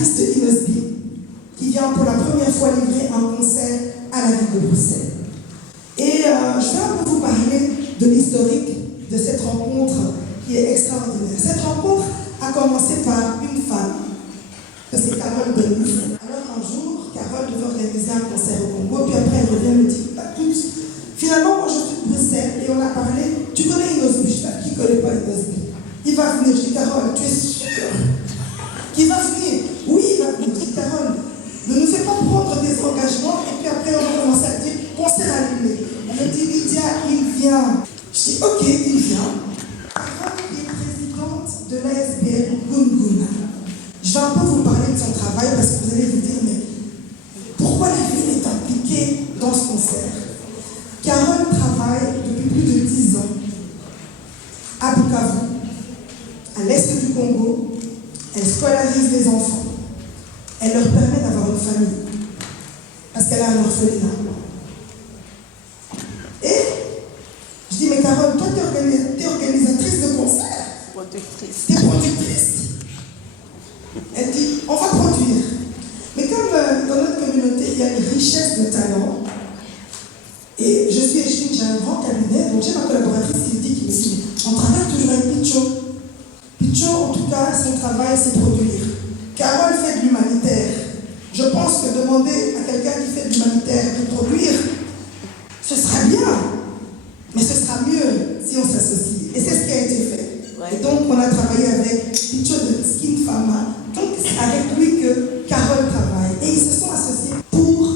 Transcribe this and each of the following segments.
l'artiste Inosby, qui vient pour la première fois livrer un concert à la ville de Bruxelles. Et je vais un peu vous parler de l'historique de cette rencontre qui est extraordinaire. Cette rencontre a commencé par une femme, c'est Carole Denis. Alors un jour, Carole devait organiser un concert au Congo, puis après elle revient et me dit, finalement moi je suis de Bruxelles et on a parlé, tu connais Inosby? Je sais qui ne connaît pas Inosby? Il va venir. Je dis, Carole, tu es sûre qu'il va venir? Oui, il va venir. Je dis, Carole, ne nous fais pas prendre des engagements et puis après on va commencer à dire concert allumé. Elle me dit, Lydia, il vient. Je dis, ok, il vient. Carole est présidente de l'ASBL Gunguna. Je vais un peu vous parler de son travail parce que vous allez vous dire, mais pourquoi la ville est impliquée dans ce concert? Carole travaille depuis plus de 10 ans à Bukavu, à l'est du Congo. Elle scolarise les enfants. Elle leur permet d'avoir une famille. Parce qu'elle a un orphelinat. Et je dis, mais Carole, toi, tu es organisatrice de concert. Productrice. Tu es productrice. Elle dit, on va produire. Mais comme dans notre communauté, il y a une richesse de talent, et je suis échine, j'ai un grand cabinet, donc j'ai ma collaboratrice qui me dit, on travaille toujours avec Picho. Picho, en tout cas, son travail, c'est produire. Carole fait de l'humanitaire. Je pense que demander à quelqu'un qui fait de l'humanitaire de produire, ce sera bien, mais ce sera mieux si on s'associe. Et c'est ce qui a été fait. Ouais. Et donc, on a travaillé avec Picho de Skin Pharma. Donc, c'est avec lui que Carole travaille. Et ils se sont associés pour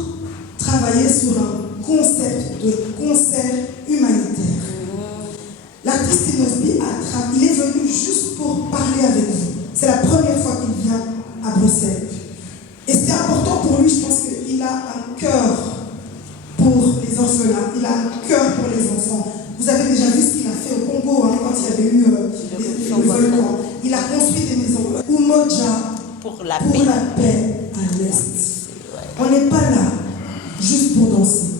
travailler sur un concept de concert humanitaire. L'artiste Inosby, il est venu juste pour parler avec vous. C'est la première fois qu'il vient à Bruxelles. Et c'est important pour lui, je pense qu'il a un cœur pour les orphelins, il a un cœur pour les enfants. Vous avez déjà vu ce qu'il a fait au Congo, quand il y avait eu le volcan. Il a construit des maisons. Umoja pour la paix à l'Est. On n'est pas là juste pour danser.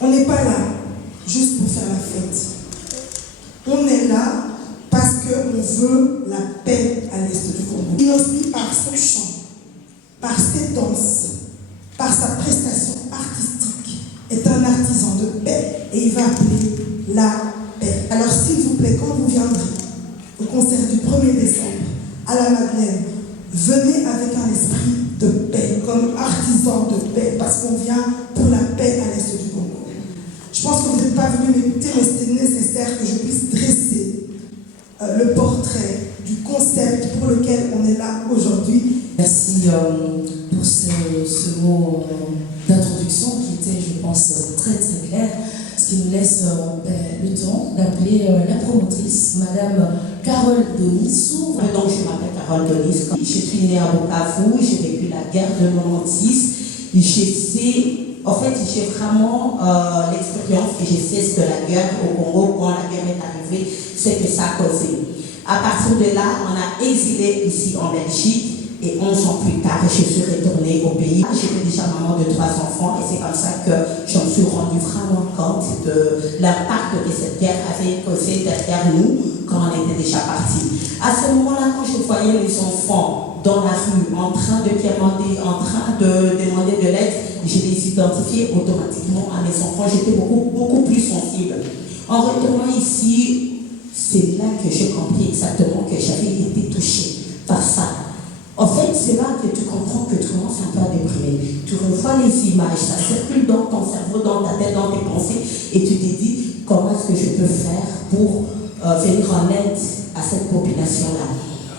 On n'est pas là juste pour faire la fête. On est là parce qu'on veut la paix à l'est du Congo. Inosby, par son chant, par ses danses, par sa prestation artistique, est un artisan de paix et il va appeler la paix. Alors s'il vous plaît, quand vous viendrez au concert du 1er décembre à la Madeleine, venez avec un esprit de paix, comme artisan de paix, parce qu'on vient pour la paix à l'est du Congo. Je pense que vous n'êtes pas venu m'écouter, mais c'était nécessaire que je puisse dresser le portrait du concept pour lequel on est là aujourd'hui. Merci pour ce mot d'introduction qui était, je pense, très très clair, ce qui nous laisse le temps d'appeler la promotrice, Madame Carole Denis. S'ouvre. Donc je m'appelle Carole Denis, je suis née à Bukavu, j'ai vécu la guerre de 96. En fait, j'ai vraiment l'expérience et je sais ce que la guerre au Congo, quand la guerre est arrivée, c'est que ça a causé. À partir de là, on a exilé ici en Belgique et 11 ans plus tard, je suis retournée au pays. J'étais déjà maman de 3 enfants et c'est comme ça que je me suis rendu vraiment compte de l'impact que cette guerre avait causé derrière nous quand on était déjà partis. À ce moment-là, quand je voyais les enfants dans la rue, en train de quémander, en train de demander de l'aide, je les identifiais automatiquement à mes enfants. J'étais beaucoup plus sensible. En retournant ici, c'est là que j'ai compris exactement que j'avais été touchée par ça. En fait, c'est là que tu comprends que tu commences un peu à déprimer. Tu revois les images, ça circule dans ton cerveau, dans ta tête, dans tes pensées, et tu te dis comment est-ce que je peux faire pour venir en aide à cette population-là.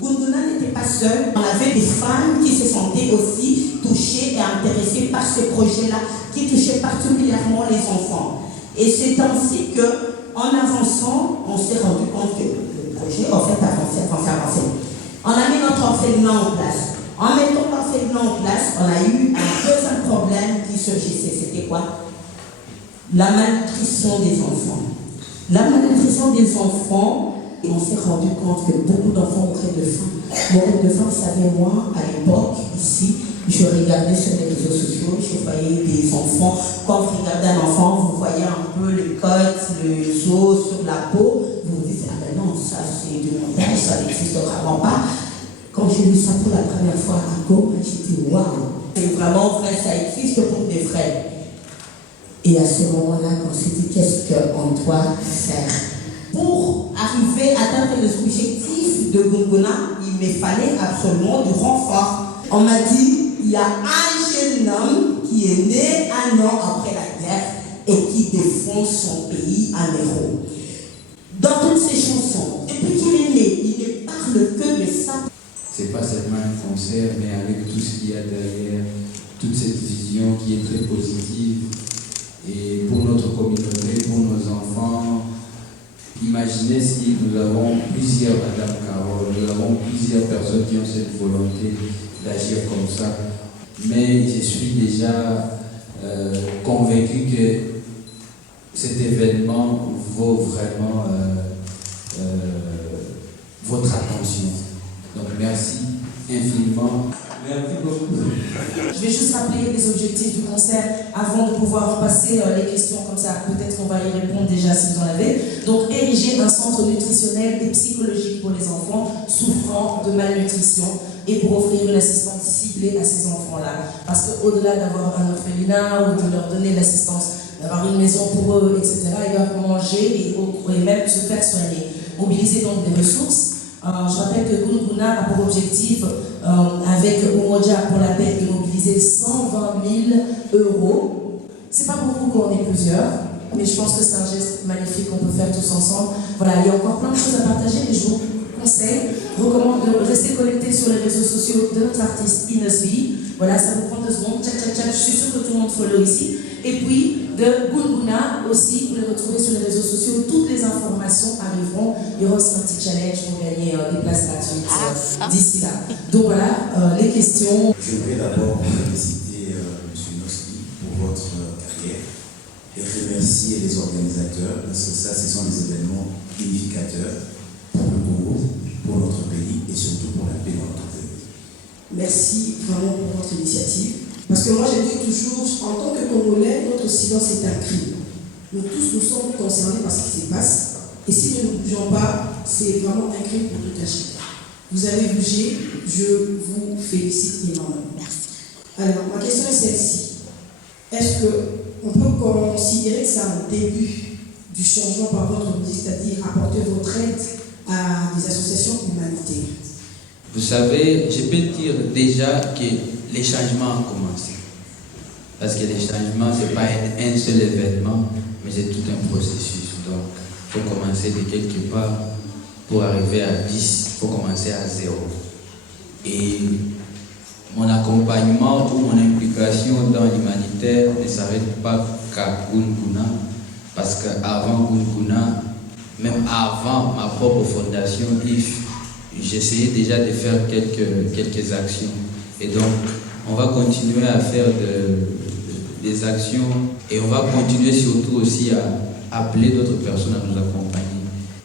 Gunguna n'était pas seule, on avait des femmes qui se sentaient aussi touchées et intéressées par ce projet-là, qui touchait particulièrement les enfants. Et c'est ainsi qu'en avançant, on s'est rendu compte que le projet, en fait, avançait. On a mis notre orphelinat en place. En mettant l'orphelinat en place, on a eu un deuxième problème qui surgissait. C'était quoi? La malnutrition des enfants. La malnutrition des enfants, et on s'est rendu compte que beaucoup d'enfants mouraient de faim. Mouraient de faim, vous savez, moi, à l'époque, ici, je regardais sur les réseaux sociaux, je voyais des enfants. Quand vous regardez un enfant, vous voyez un peu les côtes, les os sur la peau. Vous vous dites, ah ben non, ça c'est du montage, ça n'existera vraiment pas. Quand je j'ai vu ça pour la première fois à Goma, j'ai dit waouh, c'est vraiment vrai, ça existe pour des vrais. Et à ce moment-là, on s'est dit qu'est-ce qu'on doit faire. Pour arriver à atteindre les objectifs de Gunguna, il me fallait absolument du renfort. On m'a dit, il y a un jeune homme qui est né un an après la guerre et qui défend son pays en héros. Dans toutes ses chansons, depuis qu'il est né, il ne parle que de ça. C'est pas seulement un concert, mais avec tout ce qu'il y a derrière, toute cette vision qui est très positive. Et pour notre communauté, pour nos enfants, imaginez si nous avons plusieurs Madame Carole, nous avons plusieurs personnes qui ont cette volonté d'agir comme ça. Mais je suis déjà convaincu que cet événement vaut vraiment votre attention. Donc merci infiniment. Merci beaucoup. Je vais juste rappeler les objectifs du concert avant de pouvoir passer les questions comme ça. Peut-être qu'on va y répondre déjà si vous en avez. Donc, ériger un centre nutritionnel et psychologique pour les enfants souffrant de malnutrition et pour offrir une assistance ciblée à ces enfants-là. Parce qu'au-delà d'avoir un orphelinat ou de leur donner l'assistance, d'avoir une maison pour eux, etc., ils doivent manger et même se faire soigner. Mobiliser donc des ressources. Je rappelle que Gunguna a pour objectif, avec Umoja pour la paix, de mobiliser 120 000 €. C'est pas beaucoup quand on est plusieurs, mais je pense que c'est un geste magnifique qu'on peut faire tous ensemble. Voilà, il y a encore plein de choses à partager, mais je vous recommande de rester connecté sur les réseaux sociaux de notre artiste Inesby. Voilà, ça vous prend 2 secondes. Tchac, tchac, tchac. Je suis sûre que tout le monde follow ici. Et puis, de Gunguna aussi, vous les retrouvez sur les réseaux sociaux. Toutes les informations arriveront. Il y aura aussi un petit challenge pour gagner des places gratuites d'ici là. Donc voilà, les questions. Je voudrais d'abord féliciter M. Noski pour votre carrière et remercier les organisateurs parce que ça, ce sont des événements unificateurs pour le Congo, pour notre pays et surtout pour la paix dans notre pays. Merci vraiment pour votre initiative. Parce que moi, je dis toujours, en tant que Congolais, notre silence est un crime. Nous tous, nous sommes concernés par ce qui se passe. Et si nous ne bougeons pas, c'est vraiment un crime pour tout cacher. Vous avez bougé, je vous félicite énormément. Merci. Alors, ma question est celle-ci. Est-ce qu'on peut considérer que c'est un début du changement par votre musique, c'est-à-dire apporter votre aide à des associations humanitaires? Vous savez, je peux dire déjà que les changements ont commencé. Parce que les changements, ce n'est pas un seul événement, mais c'est tout un processus. Donc, il faut commencer de quelque part pour arriver à 10, il faut commencer à 0. Et mon accompagnement ou mon implication dans l'humanitaire ne s'arrête pas qu'à Gunguna, parce qu'avant Gunguna, même avant ma propre fondation, IF, j'essayais déjà de faire quelques actions. Et donc, on va continuer à faire des actions et on va continuer surtout aussi à appeler d'autres personnes à nous accompagner.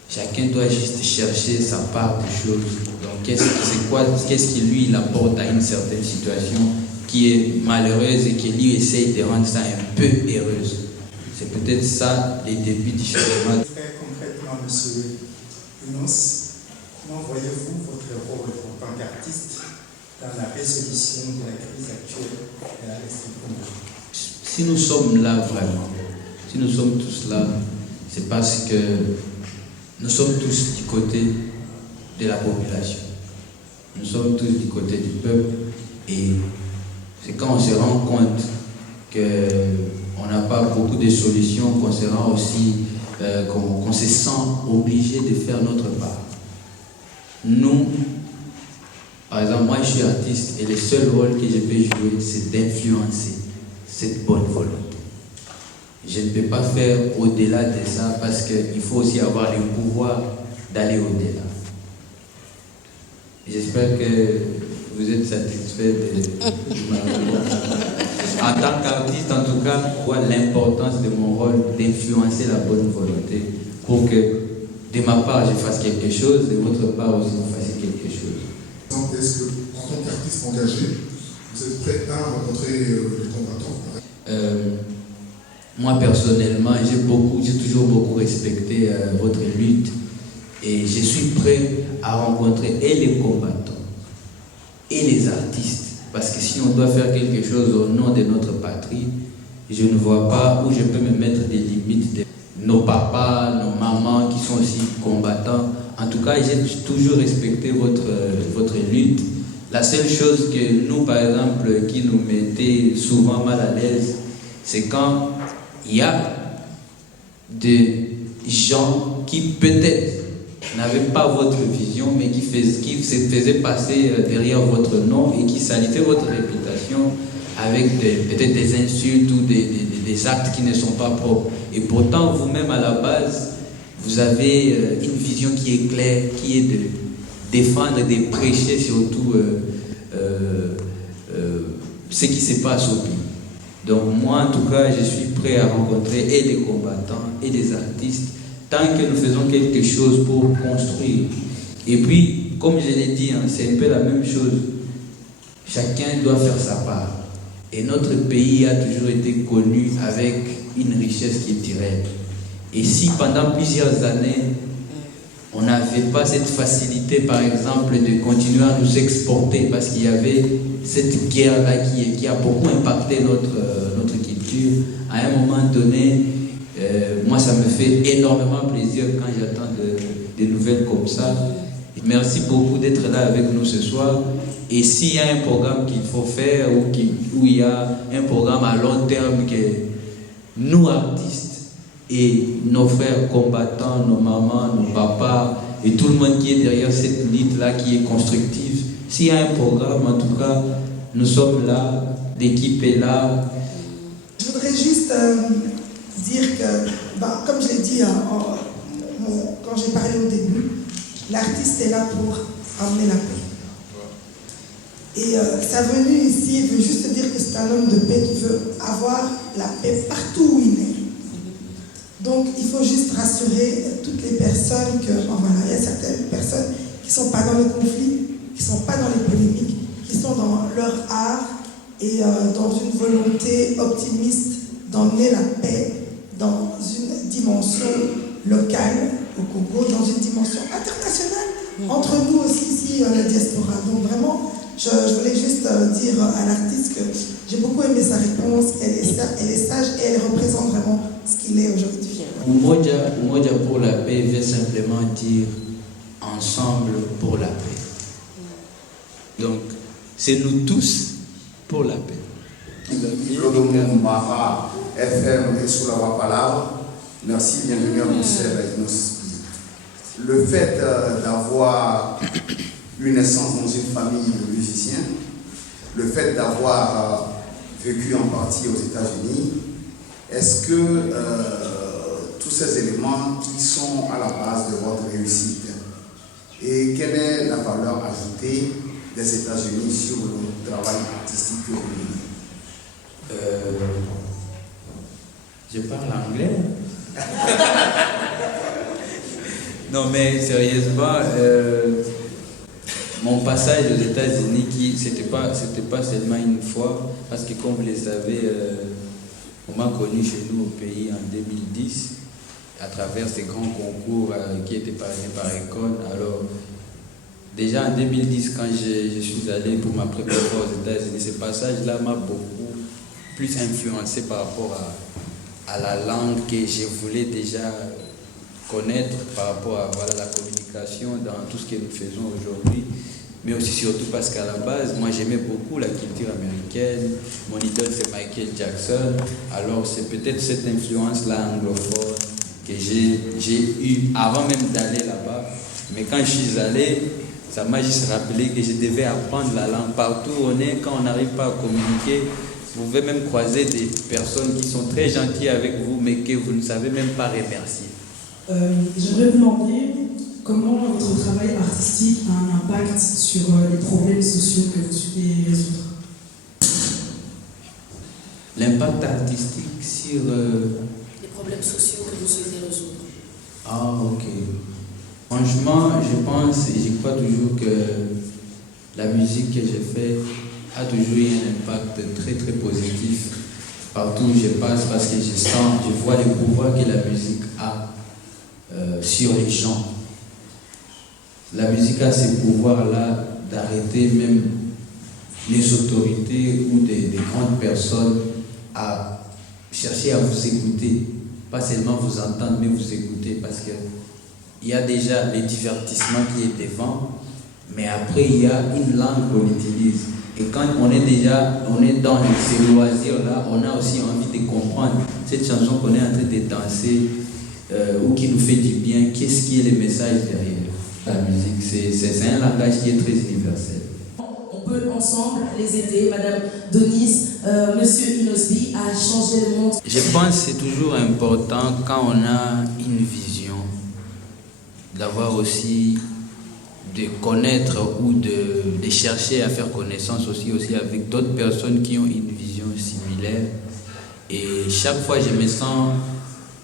Chacun doit juste chercher sa part des choses. Donc, qu'est-ce qui lui apporte à une certaine situation qui est malheureuse et qui lui essaye de rendre ça un peu heureuse. C'est peut-être ça les débuts du changement. Très concrètement, M. Unos, comment voyez-vous votre rôle en tant qu'artiste dans la résolution de la crise actuelle à l'Est du Congo? Si nous sommes là vraiment, si nous sommes tous là, c'est parce que nous sommes tous du côté de la population. Nous sommes tous du côté du peuple et c'est quand on se rend compte qu'on n'a pas beaucoup de solutions qu'on se rend aussi, qu'on se sent obligé de faire notre part. Nous, par exemple, moi je suis artiste et le seul rôle que je peux jouer, c'est d'influencer cette bonne volonté. Je ne peux pas faire au-delà de ça parce qu'il faut aussi avoir le pouvoir d'aller au-delà. J'espère que vous êtes satisfait de ma réponse. En tant qu'artiste, en tout cas, je vois l'importance de mon rôle d'influencer la bonne volonté pour que de ma part je fasse quelque chose, de votre part aussi vous fassiez quelque chose. Est-ce que, en tant qu'artiste engagé, vous êtes prêt à rencontrer les combattants? Moi personnellement, j'ai toujours beaucoup respecté votre lutte et je suis prêt à rencontrer et les combattants et les artistes. Parce que si on doit faire quelque chose au nom de notre patrie, je ne vois pas où je peux me mettre des limites de nos papas, nos mamans qui sont aussi combattants. En tout cas, j'ai toujours respecté votre lutte. La seule chose que nous, par exemple, qui nous mettait souvent mal à l'aise, c'est quand il y a des gens qui peut-être n'avaient pas votre vision, mais qui se faisaient passer derrière votre nom et qui salissaient votre réputation avec peut-être des insultes ou des actes qui ne sont pas propres. Et pourtant, vous-même, à la base, vous avez une vision qui est claire, qui est de défendre et de prêcher surtout ce qui se passe au pays. Donc moi, en tout cas, je suis prêt à rencontrer et des combattants et des artistes tant que nous faisons quelque chose pour construire. Et puis, comme je l'ai dit, c'est un peu la même chose. Chacun doit faire sa part. Et notre pays a toujours été connu avec une richesse qui est tirée. Et si pendant plusieurs années, on n'avait pas cette facilité, par exemple, de continuer à nous exporter, parce qu'il y avait cette guerre-là qui a beaucoup impacté notre culture, à un moment donné, moi, ça me fait énormément plaisir quand j'entends des nouvelles comme ça. Merci beaucoup d'être là avec nous ce soir. Et s'il y a un programme qu'il faut faire où il y a un programme à long terme que nous, artistes, et nos frères combattants, nos mamans, nos papas, et tout le monde qui est derrière cette lutte-là qui est constructive, s'il y a un programme, en tout cas, nous sommes là, l'équipe est là. Je voudrais juste dire que, comme je l'ai dit quand j'ai parlé au début, l'artiste est là pour amener la paix. Et sa venue ici veut juste dire que c'est un homme de paix qui veut avoir la paix partout où il est. Donc il faut juste rassurer toutes les personnes que, il y a certaines personnes qui ne sont pas dans le conflit, qui ne sont pas dans les polémiques, qui sont dans leur art et dans une volonté optimiste d'emmener la paix dans une dimension locale au Congo, dans une dimension internationale, entre nous aussi ici, la diaspora. Donc vraiment, je voulais juste dire à l'artiste que j'ai beaucoup aimé sa réponse, elle est sage et elle représente vraiment ce qu'il est aujourd'hui. Umoja pour la paix veut simplement dire ensemble pour la paix. Donc, c'est nous tous pour la paix. Mara FM et sous la Wapala. Merci, bienvenue à Bruxelles avec nos. Le fait d'avoir une naissance dans une famille de musiciens, le fait d'avoir vécu en partie aux États-Unis, est-ce que tous ces éléments qui sont à la base de votre réussite, et quelle est la valeur ajoutée des États-Unis sur le travail artistique que vous menez? Je parle anglais. Non, mais sérieusement, mon passage aux États-Unis, c'était pas seulement une fois, parce que comme vous le savez, on m'a connu chez nous au pays en 2010, à travers ces grands concours qui étaient parrainés par Econ. Alors, déjà en 2010, quand je suis allé pour ma première fois aux États-Unis, ce passage-là m'a beaucoup plus influencé par rapport à la langue que je voulais déjà connaître, par rapport à la communication dans tout ce que nous faisons aujourd'hui, mais aussi surtout parce qu'à la base, moi j'aimais beaucoup la culture américaine, mon idole c'est Michael Jackson, alors c'est peut-être cette influence-là anglophone que j'ai eue avant même d'aller là-bas, mais quand je suis allé, ça m'a juste rappelé que je devais apprendre la langue. Partout où on est, quand on n'arrive pas à communiquer, vous pouvez même croiser des personnes qui sont très gentilles avec vous, mais que vous ne savez même pas remercier. J'aimerais vous demander comment votre travail artistique a un impact sur les problèmes sociaux que vous souhaitez résoudre. L'impact artistique sur... Les problèmes sociaux que vous souhaitez résoudre. Ah, ok. Franchement, je pense et je crois toujours que la musique que je fais a toujours eu un impact très très positif partout où je passe, parce que je vois le pouvoir que la musique a sur les gens. La musique a ce pouvoir-là d'arrêter même les autorités ou des grandes personnes à chercher à vous écouter, pas seulement vous entendre, mais vous écouter, parce qu'il y a déjà les divertissements qui est devant, mais après il y a une langue qu'on utilise. Et quand on est dans ces loisirs-là, on a aussi envie de comprendre cette chanson qu'on est en train de danser ou qui nous fait du bien, qu'est-ce qui est le message derrière la musique. C'est un langage qui est très universel. On peut ensemble les aider, Madame Denise, Monsieur Inosbi, à changer le monde. Je pense que c'est toujours important quand on a une vision, d'avoir aussi de connaître ou de chercher à faire connaissance aussi avec d'autres personnes qui ont une vision similaire. Et chaque fois, je me sens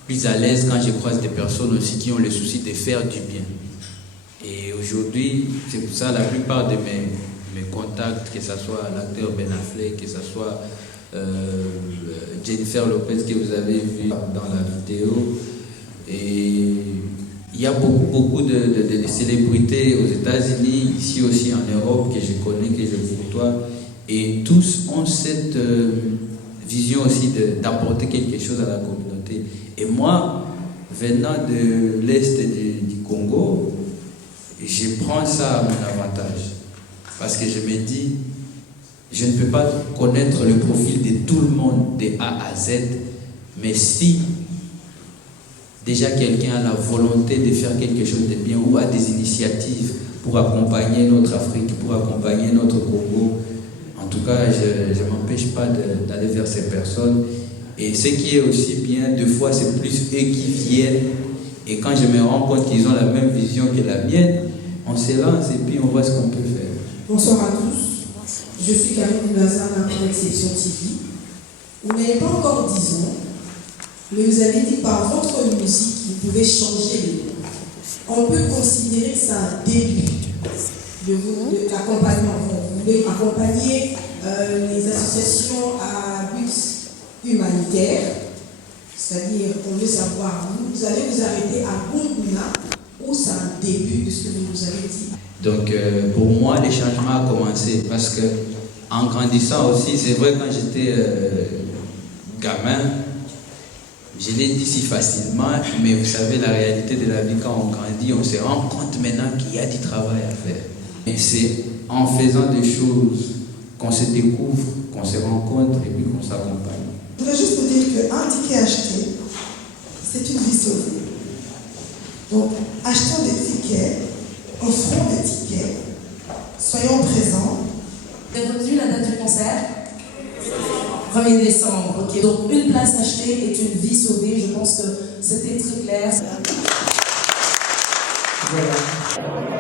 plus à l'aise quand je croise des personnes aussi qui ont le souci de faire du bien. Et aujourd'hui, c'est pour ça la plupart de mes contacts, que ce soit l'acteur Ben Affleck, que ce soit Jennifer Lopez que vous avez vu dans la vidéo, et il y a beaucoup de célébrités aux États-Unis, ici aussi en Europe, que je connais, que je côtoie, et tous ont cette vision aussi d'apporter quelque chose à la communauté. Et moi, venant de l'Est du Congo, je prends ça à mon avantage. Parce que je me dis, je ne peux pas connaître le profil de tout le monde, de A à Z, mais si déjà quelqu'un a la volonté de faire quelque chose de bien ou a des initiatives pour accompagner notre Afrique, pour accompagner notre Congo, en tout cas, je ne m'empêche pas d'aller vers ces personnes. Et ce qui est aussi bien, des fois, c'est plus eux qui viennent. Et quand je me rends compte qu'ils ont la même vision que la mienne, on se lance et puis on voit ce qu'on peut faire. Bonsoir à tous. Je suis Camille Boulazar pour Exception TV. Vous n'avez pas encore 10 ans, mais vous avez dit par votre musique, vous pouvez changer le monde. On peut considérer que c'est un début de l'accompagnement. Vous voulez accompagner les associations à but humanitaire, c'est-à-dire, on veut savoir, vous allez vous arrêter à Bunguna, ou c'est un début de ce que vous nous avez dit? Donc, pour moi, les changements ont commencé parce que, en grandissant aussi, c'est vrai, quand j'étais gamin, je l'ai dit si facilement, mais vous savez, la réalité de la vie, quand on grandit, on se rend compte maintenant qu'il y a du travail à faire. Et c'est en faisant des choses qu'on se découvre, qu'on se rencontre et puis qu'on s'accompagne. Je voudrais juste vous dire qu'un ticket acheté, c'est une vie sauvée. Donc, achetons des tickets, offrons des tickets, soyons présents. Vous avez retenu la date du concert? 1er décembre, ok. Donc, une place achetée est une vie sauvée. Je pense que c'était très clair. Voilà.